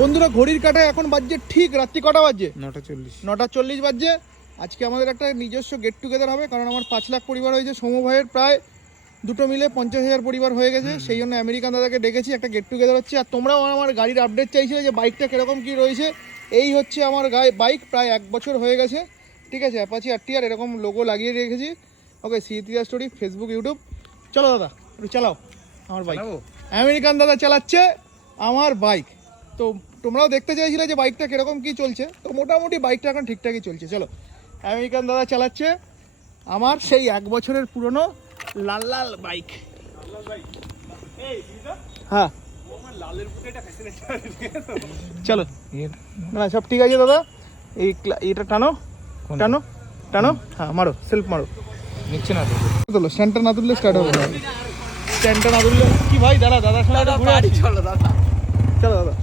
বন্ধুরা ঘড়ির কাঁটায় এখন বাজছে ঠিক রাত্রি কটা বাজছে? 9:40 বাজছে। আজকে আমাদের একটা নিজস্ব গেট টুগেদার হবে, কারণ আমার 5 লাখ পরিবার হয়েছে, সৌম্য ভাইয়ের প্রায় দুটো মিলে 50,000 পরিবার হয়ে গেছে। সেই জন্য আমেরিকান দাদাকে ডেকেছি, একটা গেট টুগেদার হচ্ছে। আর তোমরাও আমার গাড়ির আপডেট চাইছিলে যে বাইকটা কীরকম কী রয়েছে। এই হচ্ছে আমার বাইক, প্রায় 1 বছর হয়ে গেছে, ঠিক আছে। অ্যাপাচি RTR এরকম লোগো লাগিয়ে রেখেছি। ওকে, সিতিয়া স্টোরি, ফেসবুক, ইউটিউব। চলো দাদা একটু চালাও আমার বাইক। আমেরিকান দাদা চালাচ্ছে আমার বাইক। তো তোমরাও দেখতে চাইছিলে যে বাইকটা কীরকম কী চলছে, তো মোটামুটি বাইকটা এখন ঠিকঠাকই চলছে। চলো, আমেরিকান দাদা চালাচ্ছে আমার সেই 1 বছরের পুরনো লাল লাল বাইক। হ্যাঁ চলো, না সব ঠিক আছে দাদা। এটা টানো টানো টানো, হ্যাঁ মারো, সেলফ মারো। নিচ্ছে না তো, তোলো, স্ট্যান্ডটা না তুললে স্টার্ট হবে না। স্ট্যান্ডটা না তুললে কি ভাই, দাদা দাদার সঙ্গে ঘুরে আসি। চলো দাদা। চলো দাদা।